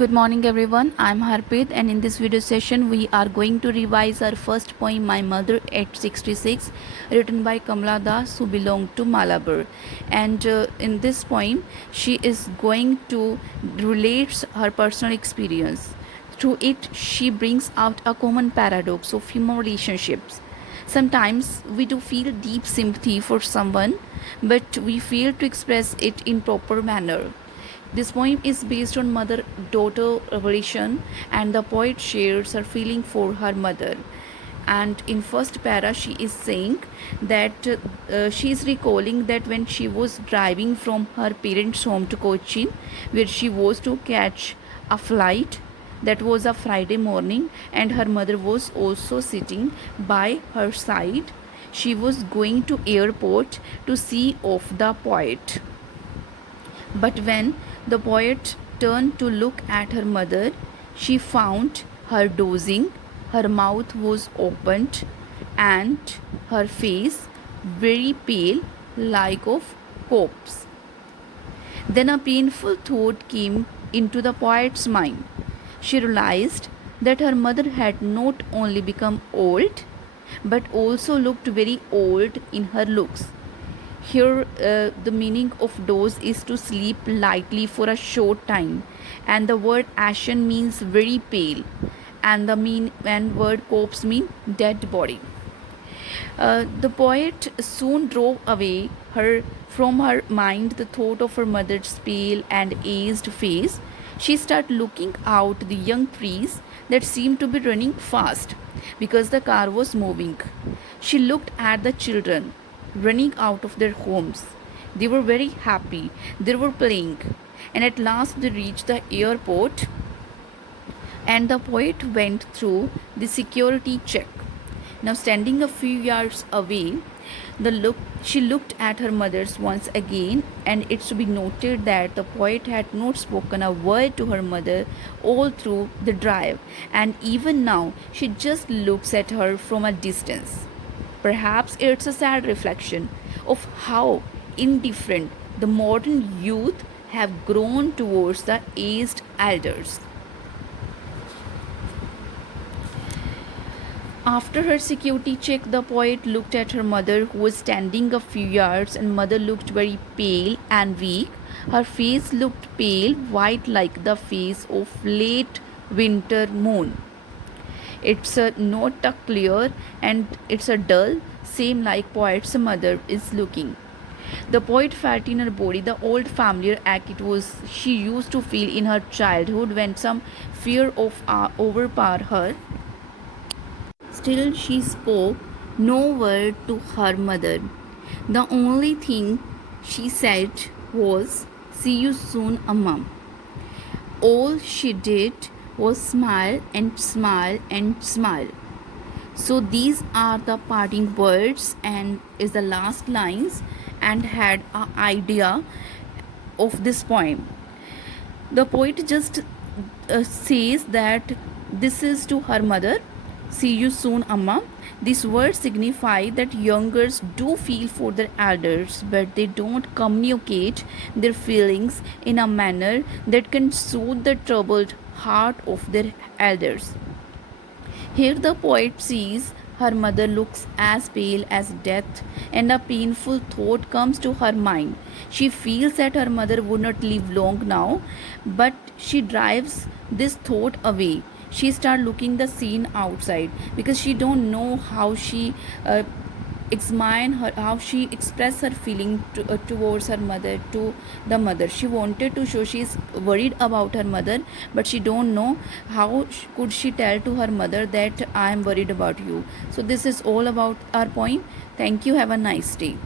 Good morning everyone, I'm Harpreet and in this video session we are going to revise our first poem My Mother at 66 written by Kamala Das who belonged to Malabar. And in this poem she is going to relate her personal experience. Through it she brings out a common paradox of human relationships. Sometimes we do feel deep sympathy for someone but we fail to express it in proper manner. This poem is based on mother daughter relation, and the poet shares her feeling for her mother. And in first para, she is saying that she is recalling that when she was driving from her parents' home to Cochin, where she was to catch a flight, that was a Friday morning, and her mother was also sitting by her side. She was going to airport to see off the poet. But when the poet turned to look at her mother, she found her dozing, her mouth was opened, and her face very pale, like of corpse. Then a painful thought came into the poet's mind. She realized that her mother had not only become old, but also looked very old in her looks. Here, the meaning of doze is to sleep lightly for a short time, and the word ashen means very pale, and the word corpse mean dead body. The poet soon drove away from her mind the thought of her mother's pale and aged face. She started looking out the young trees that seemed to be running fast because the car was moving. She looked at the children running out of their homes. They were very happy. They were playing. And at last they reached the airport and the poet went through the security check. Now standing a few yards away, she looked at her mother's once again, and it's to be noted that the poet had not spoken a word to her mother all through the drive, and even now she just looks at her from a distance. Perhaps it's a sad reflection of how indifferent the modern youth have grown towards the aged elders. After her security check, the poet looked at her mother, who was standing a few yards, and mother looked very pale and weak. Her face looked pale, white like the face of late winter moon. It's not a clear and it's a dull, same like poet's mother is looking. The poet felt in her body the old familiar ache it was she used to feel in her childhood when some fear of overpowered her. Still she spoke no word to her mother. The only thing she said was, "See you soon, Amma." All she did was smile and smile and smile. So these are the parting words and is the last lines and had an idea of this poem. The poet just says that this is to her mother. See you soon, Amma. These words signify that youngers do feel for their elders, but they don't communicate their feelings in a manner that can soothe the troubled heart of their elders. Here the poet sees her mother looks as pale as death, and a painful thought comes to her mind. She feels that her mother would not live long now, but she drives this thought away. She starts looking the scene outside because she don't know how she how she express her feeling towards her mother, to the mother. She wanted to show she is worried about her mother, but she don't know how could she tell to her mother that I am worried about you. So this is all about our poem. Thank you. Have a nice day.